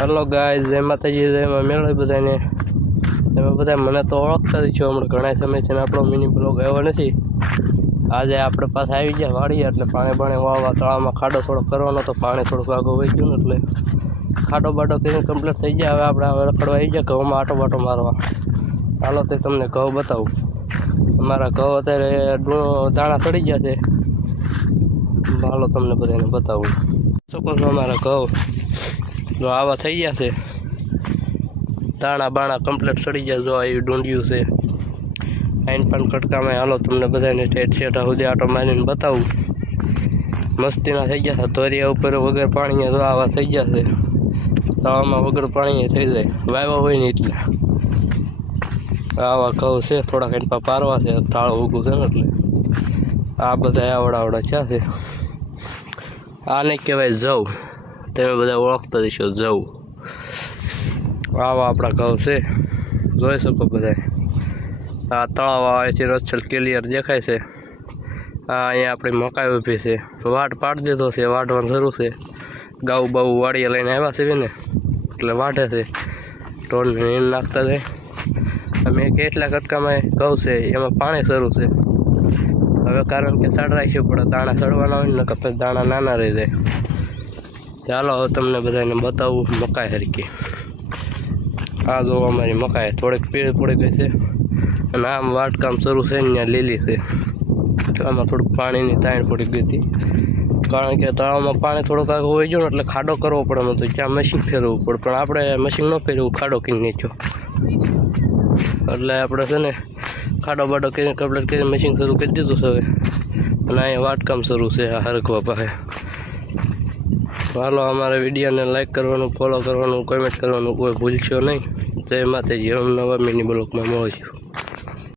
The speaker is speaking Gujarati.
हेलो गाइस, जय माताजी, जय मां मेळो बधाने। તમે બધા મને તો ઓળખતા જ છો, હમણાં ઘણા સમયથી આપણો મિની બ્લોગ આવ્યો નથી। આજે આપણે પાસે આવી ગયા વાડીએ, એટલે પાણી વાળવા તળાવમાં ખાડો થોડો કરવાનો તો પાણી થોડુંક આગળ વહી ગયું ને, એટલે ખાડો બાડો કરીને કમ્પ્લીટ થઈ ગયા। હવે આપણે રખડવા આવી ગયા ઘઉંમાં આટો બાટો મારવા। ચાલો તે તમને ઘઉં બતાવું। અમારા ઘઉં અત્યારે દાણા ચડી ગયા છે, ચાલો તમને બધાને બતાવું। શકો છો અમારા ઘઉં જો આવા થઈ ગયા છે, દાણા બાણા કમ્પ્લીટ ચડી ગયા। જો આવી ડુંડિયું છે, આઈન પણ કટકામાં। હાલો તમને બધાને ઠેઠ છેઠા સુધી આટો મારીને બતાવું। મસ્તીના થઈ ગયા છે, ધોરિયા ઉપર વગર પાણીએ જો આવા થઈ ગયા છે। તળાવમાં વગર પાણીએ થઈ જાય, વાવ્યા હોય ને એટલે આવા ઘઉં છે। થોડાક એન પા પારવા છે, તાળું ઊગું છે ને, એટલે આ બધા આવડા ક્યાં છે। આને કહેવાય જવ, તમે બધા ઓળખતા જશો જવ। આવા આપણા ઘઉં છે, જોઈ શકો બધા। આ તળાવ આવેથી રસ્સલ ક્લિયર દેખાય છે। આ અહીંયા આપણી મકાઈ ઊભી છે, વાટ પાડી દીધો છે, વાઢવાનું શરૂ છે। ગાઉ બાઉ વાડીએ લઈને આવ્યા છે ને, એટલે વાઢે છે, ઢોળને નીંદ નાખતા જાય। અમે કેટલા કટકામાં ઘઉં છે એમાં પાણી શરૂ છે। હવે કારણ કે સાડ રાખવું પડે, દાણા સડવાના હોય ને, પછી દાણા નાના રહી જાય। ચાલો હવે તમને બધાને બતાવું મકાઈ હરકી। આ જો અમારી મકાઈ થોડીક પીળી પડી ગઈ છે, અને આમ વાટકામ શરૂ છે ને ત્યાં લીલી છે। આમાં થોડુંક પાણીની તાણ પડી ગઈ હતી, કારણ કે તળાવમાં પાણી થોડુંક આગળ હોય ગયું ને, એટલે ખાડો કરવો પડે એમ તો ત્યાં મશીન ફેરવવું પડે, પણ આપણે મશીન ન ફેરવું, ખાડો કરી નાખ્યો। એટલે આપણે છે ને ખાડો બાડો કરીને કમ્પ્લીટ કરીને મશીન શરૂ કરી દીધું છે હવે, અને અહીંયા વાટકામ શરૂ છે આ હરખવા પાસે। હાલો અમારા વિડીયોને લાઈક કરવાનું, ફોલો કરવાનું, કોમેન્ટ કરવાનું કોઈ ભૂલશો નહીં। જય માતાજી, નવા મિની બ્લોગમાં મળીશું।